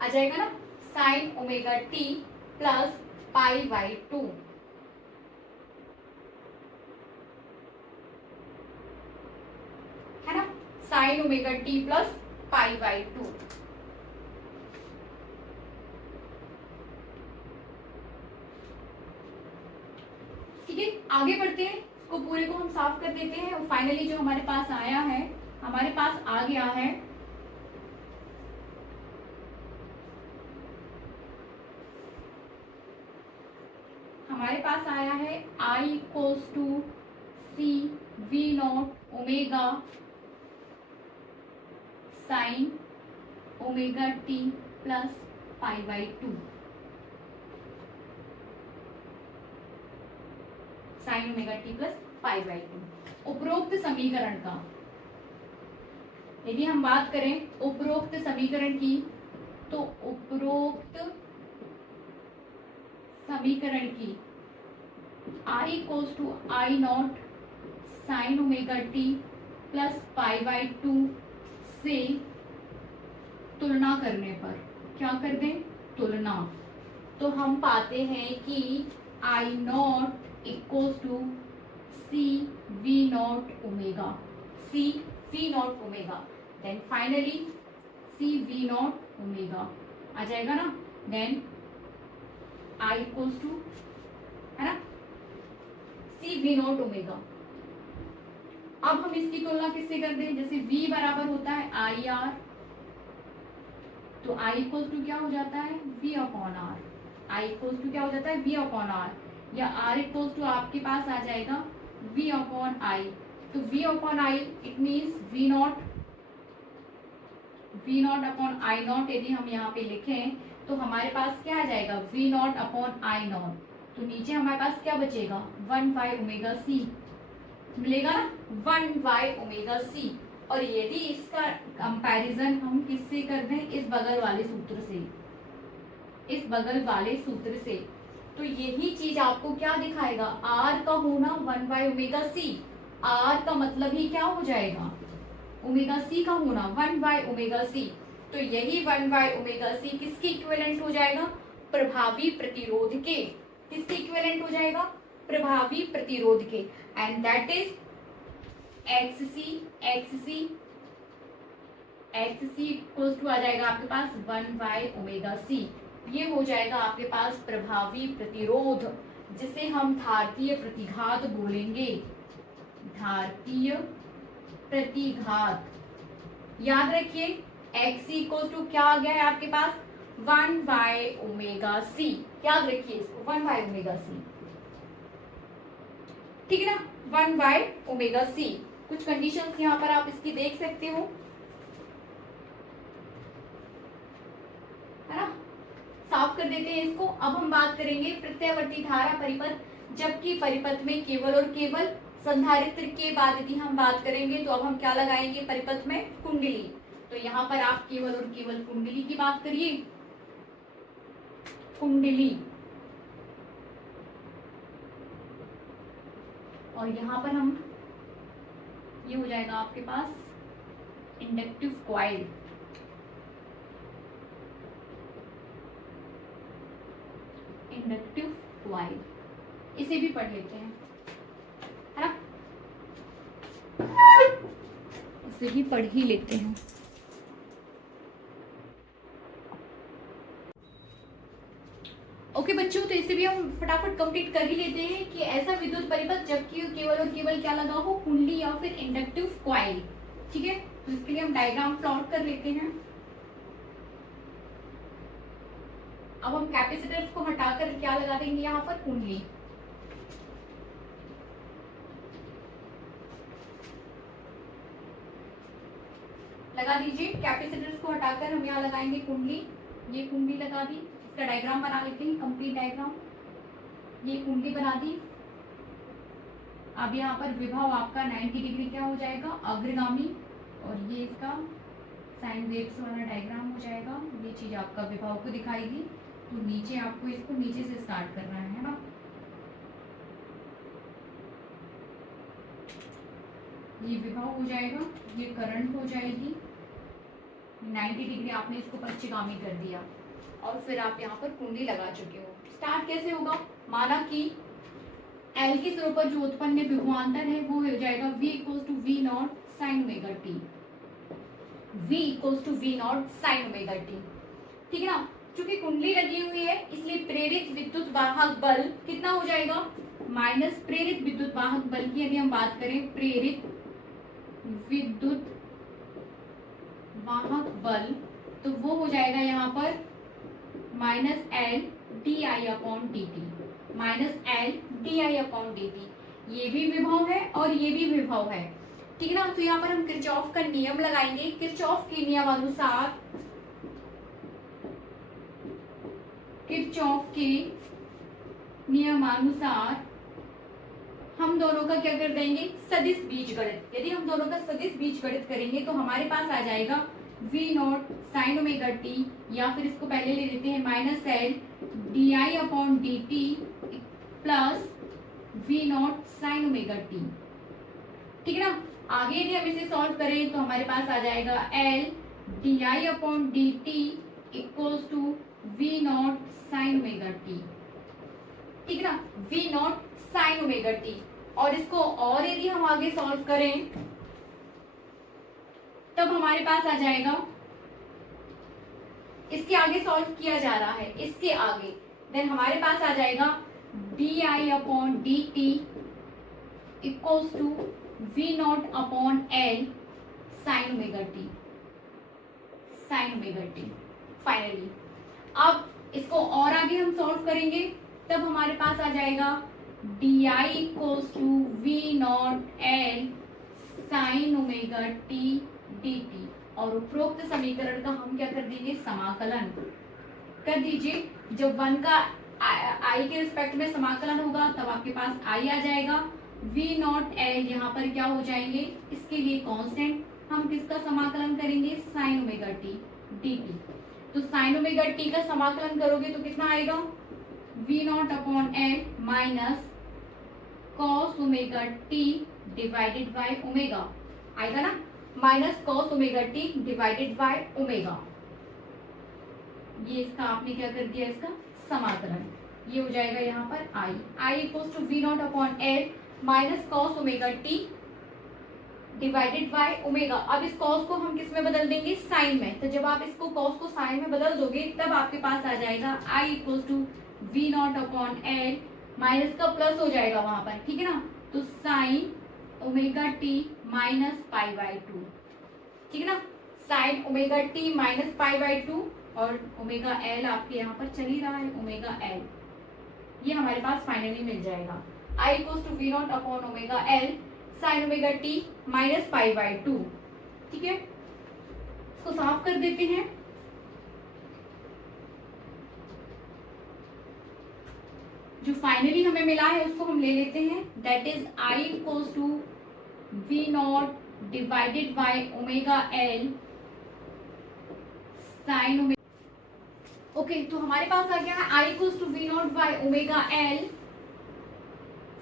आ जाएगा ना, sine omega T plus pi by 2, है ना, sine omega T plus pi by 2। ठीक है, आगे बढ़ते हैं, इसको पूरे को हम साफ कर देते हैं, और फाइनली जो हमारे पास आया है, हमारे पास आ गया है I equals to C V not omega sine omega T plus pi by 2, sine omega T plus pi by 2। उपरोक्त समीकरण का यदि हम बात करें उपरोक्त समीकरण की, तो उपरोक्त समीकरण की I equals to I not sine omega T plus pi by 2 से तुलना करने पर, क्या कर दें तुलना, तो हम पाते हैं कि I not equals to C V not omega. C V not omega, then finally C V not omega आ जाएगा ना, देन आई इक्वल्स टू, है ना, सी वी नॉट ओमेगा। अब हम इसकी तुलना किससे करते हैं, जैसे v बराबर होता है आई आर, तो I इक्वल्स टू क्या हो जाता है v upon R, I equals to क्या हो जाता है v अपॉन आर, या R इक्वल्स टू आपके पास आ जाएगा v अपॉन आई। तो v upon I it means v not upon I not, यदि हम यहाँ पे लिखें तो हमारे पास क्या आ जाएगा v not upon I not, तो नीचे हमारे पास क्या बचेगा 1 बाय ओमेगा सी मिलेगा ना, 1 बाय ओमेगा सी। और यदि इसका कंपैरिजन हम किससे कर दें, इस बगल वाले सूत्र से, इस बगल वाले सूत्र से, तो यही चीज आपको क्या दिखाएगा, आर का होना 1 बाय ओमेगा सी, आर का मतलब ही क्या हो जाएगा ओमेगा सी का होना 1 बाय ओमेगा सी। तो यही 1 बाय ओमेगा सी किसके इक्विवेलेंट हो जाएगा, प्रभावी प्रतिरोध के, किसके इक्विवेलेंट हो जाएगा, प्रभावी प्रतिरोध के, and that is XC equals to आ जाएगा आपके पास 1 बाय ओमेगा सी। ये हो जाएगा आपके पास प्रभावी प्रतिरोध, जिसे हम धारतीय प्रतिघात बोलेंगे, धारतीय प्रतिघात। याद रखिए XC इक्वल्स टू क्या आ गया है आपके पास 1 बाय ओमेगा सी, याद रखिए इसको 1 बाय ओमेगा सी, ठीक है ना, 1 बाय ओमेगा सी। कुछ कंडीशंस यहाँ पर आप इसकी देख सकते हो, है ना, साफ कर देते हैं इसको। अब हम बात करेंगे प्रत्यावर्ती धारा परिपथ, जबकि परिपथ में केवल और केवल संधारित्र के बाद यदि हम बात करेंगे तो अब हम क्या लगाएंगे परिपथ में, कुंडली। तो यहाँ पर आप केवल और केवल कुंडली की बात करिए, कुंडली, और यहाँ पर हम ये हो जाएगा आपके पास इंडक्टिव कॉइल, इंडक्टिव कॉइल, इसे भी पढ़ लेते हैं, है ना, इसे भी पढ़ ही लेते हैं। ओके बच्चों, तो इसे भी हम फटाफट कंप्लीट कर ही लेते हैं कि ऐसा विद्युत परिपथ जबकि केवल और केवल क्या लगा हो, कुंडली या फिर इंडक्टिव कॉइल, ठीक है। तो इसके लिए हम डायग्राम प्लॉट कर लेते हैं। अब हम कैपेसिटर्स को हटाकर क्या लगा देंगे यहाँ पर, कुंडली। लगा दीजिए, कैपेसिटर्स को हटाकर हम यहाँ लगाएंगे कुंडली, ये कुंडली लगा दी। इसका डायग्राम बना लेते हैं, कंप्लीट डायग्राम, ये कुंडली बना दी। अब यहाँ पर विभव आपका 90 डिग्री क्या हो जाएगा, अग्रगामी, और ये इसका साइन वेव्स वाला डायग्राम हो जाएगा। ये चीज आपका विभव को दिखाएगी, तो नीचे आपको इसको नीचे से स्टार्ट करना है ना, ये विभव हो जाएगा, ये करंट हो जाएगी, 90 डिग्री आपने इसको पश्चिगामी कर दिया, और फिर आप यहाँ पर कुंडली लगा चुके हो। स्टार्ट कैसे होगा, माना कि एल के सिरों पर जो उत्पन्न विभवांतर है वो हो जाएगा V equals to V not sine omega T, V equals to V not sine omega T, ठीक है ना। चूंकि कुंडली लगी हुई है इसलिए प्रेरित विद्युत वाहक बल कितना हो जाएगा, माइनस प्रेरित विद्युत वाहक बल की यदि हम बात करें, प्रेरित विद्युत वाहक बल, तो वो हो जाएगा यहाँ पर minus L D I upon D T, minus L D I upon D T. ये भी विभव है और ये भी विभव है, ठीक है ना। तो यहाँ पर हम किरचॉफ का नियम लगाएंगे। किरचॉफ के नियमानुसार, किरचॉफ के नियमानुसार हम दोनों का क्या कर देंगे, सदिश बीजगणित। यदि हम दोनों का सदिश बीजगणित करेंगे तो हमारे पास आ जाएगा V not sine omega T, या फिर इसको पहले ले लेते हैं minus L D I upon D T plus V not sine omega T, ठीक है ना। आगे यदि हम इसे सॉल्व करें तो हमारे पास आ जाएगा L D I upon D T equals to V not sine omega T, ठीक है ना, V not sine omega T. और इसको और यदि हम आगे सॉल्व करें तब हमारे पास आ जाएगा, इसके आगे सॉल्व किया जा रहा है, इसके आगे, देन हमारे पास आ जाएगा D I upon D T equals to V not upon L sine omega T, sine omega T. Finally अब इसको और आगे हम सॉल्व करेंगे, तब हमारे पास आ जाएगा D I equals to V not L sine omega T D T, और उपरोक्त समीकरण का हम क्या कर देंगे, समाकलन कर दीजिए। जब वन का आई के रिस्पेक्ट में समाकलन होगा तब आपके पास आई आ जाएगा, वी नॉट एल यहाँ पर क्या हो जाएंगे, इसके लिए कांस्टेंट, हम किसका समाकलन करेंगे, sine omega T D T. तो साइन ओमेगा टी का समाकलन करोगे तो कितना आएगा, V not upon L minus cos omega T divided by omega आएगा ना, minus cos omega T divided by omega. ये इसका आपने क्या कर दिया, इसका समाकलन, ये हो जाएगा यहाँ पर I, I equals to V not upon L minus cos omega T divided by omega. अब इस कॉस को हम किस में बदल देंगे, साइन में। तो जब आप इसको कॉस को साइन में बदल दोगे तब आपके पास आ जाएगा I equals to V not upon L, minus का प्लस हो जाएगा वहां पर, ठीक है ना, तो sine omega T minus pi by two, ठीक है ना, sine omega T minus pi by two, और ओमेगा एल आपके यहाँ पर चल ही रहा है, ओमेगा एल, ये हमारे पास फाइनली मिल जाएगा। I equals to V not upon omega L sine omega T minus pi by two, ठीक है। इसको साफ कर देते हैं। जो फाइनली हमें मिला है उसको हम ले लेते हैं, that is I equals to V not divided by omega L sine omega. Okay, तो हमारे पास आ गया है I equals to V not by omega L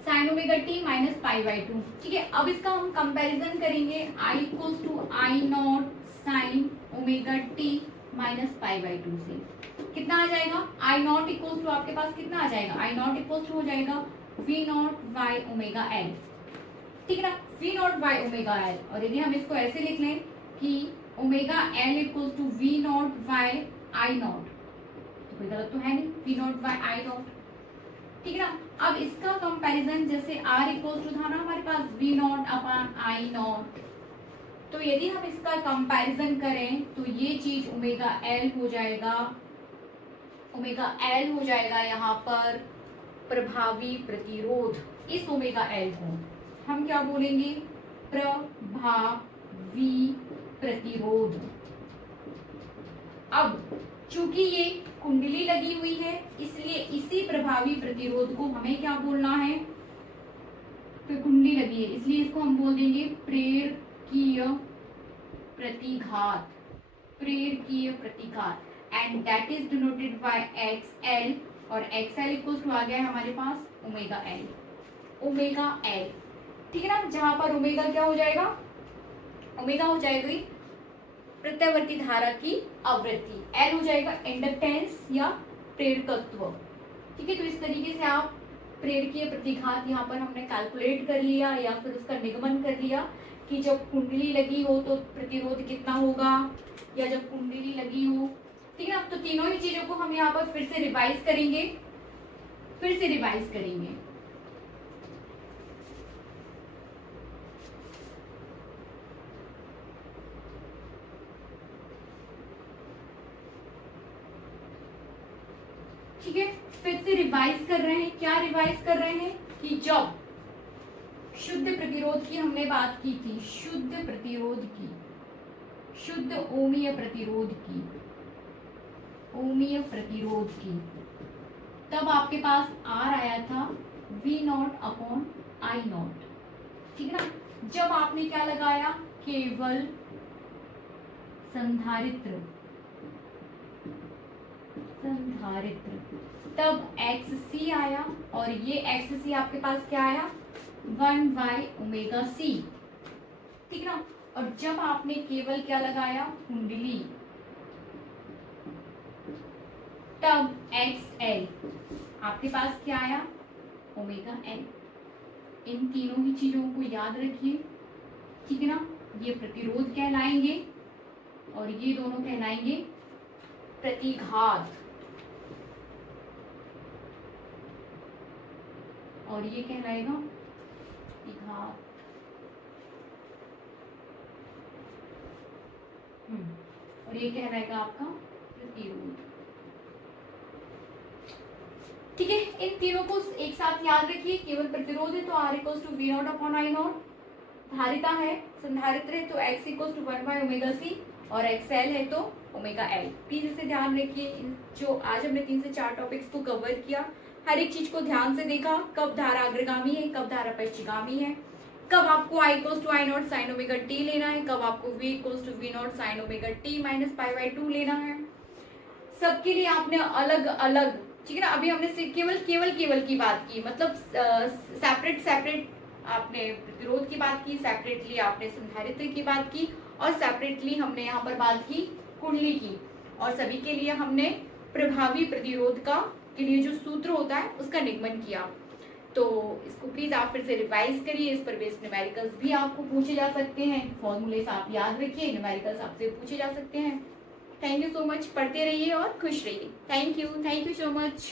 sine omega T minus pi by two, ठीक है। अब इसका हम कंपैरिजन करेंगे, I equals to I not sine omega T minus pi by two से कितना आ जाएगा, आई नॉट इक्वल्स टू आपके पास कितना आ जाएगा, आई नॉट इक्वल्स टू हो जाएगा V not by omega L, ठीक है ना, V not by omega L. और यदि हम इसको ऐसे लिख लें कि omega L equals to V not by I not, तो कोई गलत तो है नहीं, V not by I not, ठीक है ना। अब इसका कंपैरिजन जैसे आर इक्वल्स टू था ना हमारे पास V not upon I not, तो यदि हम इसका कंपैरिजन करें तो ये चीज ओमेगा एल हो जाएगा, ओमेगा एल हो जाएगा यहाँ पर प्रभावी प्रतिरोध। इस ओमेगा एल को हम क्या बोलेंगे, प्रभावी प्रतिरोध। अब चूंकि ये कुंडली लगी हुई है इसलिए इसी प्रभावी प्रतिरोध को हमें क्या बोलना है, तो कुंडली लगी है इसलिए इसको हम बोल देंगे प्रेरकीय प्रतिघात, प्रेरकीय प्रतिघात, and that is denoted by X L, और एक्स एल इक्वल्स टू आ गया है हमारे पास ओमेगा एल, ओमेगा एल, ठीक है ना। जहां पर ओमेगा क्या हो जाएगा, ओमेगा हो जाएगी प्रत्यावर्ती धारा की आवृत्ति, एल हो जाएगा इंडक्टेंस या प्रेरकत्व, ठीक है। तो इस तरीके से आप प्रेरकीय प्रतिघात यहाँ पर हमने कैलकुलेट कर लिया या फिर उसका निगमन कर लिया कि जब कुंडली लगी हो तो प्रतिरोध कितना होगा, या जब कुंडली लगी हो, ठीक है ना। तो तीनों ही चीजों को हम यहाँ पर फिर से रिवाइज करेंगे, फिर से रिवाइज करेंगे। ठीक है, फिर से रिवाइज कर रहे हैं, क्या रिवाइज कर रहे हैं कि जब शुद्ध प्रतिरोध की हमने बात की थी, शुद्ध प्रतिरोध की, शुद्ध ओमीय प्रतिरोध की, ओमीय प्रतिरोध की, तब आपके पास आर आया था V not upon I not, ठीक है ना। जब आपने क्या लगाया, केवल संधारित्र, संधारित्र, तब एक्स सी आया, और ये एक्स सी आपके पास क्या आया, 1 बाय ओमेगा सी, ठीक है ना। और जब आपने केवल क्या लगाया, कुंडली, तब एक्स एल आपके पास क्या आया, ओमेगा एल। इन तीनों ही चीजों को याद रखिए, ठीक है ना। ये प्रतिरोध कहलाएंगे और ये दोनों कहलाएंगे प्रतिघात, और ये कहलाएगा प्रतिघात। और ये कहलाएगा आपका प्रतिरोध। ठीक है, इन तीनों को एक साथ याद रखिए। केवल प्रतिरोध है तो R equals to V not upon I not, धारिता है संधारित्र है तो X equals to 1 by omega C, और XL है तो ओमेगा एल। प्लीज इसे ध्यान रखिए। जो आज हमने 3 से 4 टॉपिक्स को कवर किया, हर एक चीज को ध्यान से देखा, कब धारा अग्रगामी है, कब धारा पश्चिगामी है, कब आपको I equals to I not sine omega T लेना है, कब आपको V equals to V not sine omega T minus pi by 2 लेना है। सबके लिए आपने अलग अलग, ठीक है ना। अभी हमने केवल की बात की, मतलब सेपरेट आपने प्रतिरोध की बात की, सेपरेटली आपने संधारित्र की बात की, और सेपरेटली हमने यहाँ पर बात की कुंडली की, और सभी के लिए हमने प्रभावी प्रतिरोध का के लिए जो सूत्र होता है उसका निगमन किया। तो इसको प्लीज आप फिर से रिवाइज करिए। इस पर बेस्ड न्यूमेरिकल्स भी आपको पूछे जा सकते हैं, फॉर्मूलेस आप याद रखिए, न्यूमेरिकल्स आपसे पूछे जा सकते हैं। थैंक यू सो मच, पढ़ते रहिए और खुश रहिए। Thank you so much.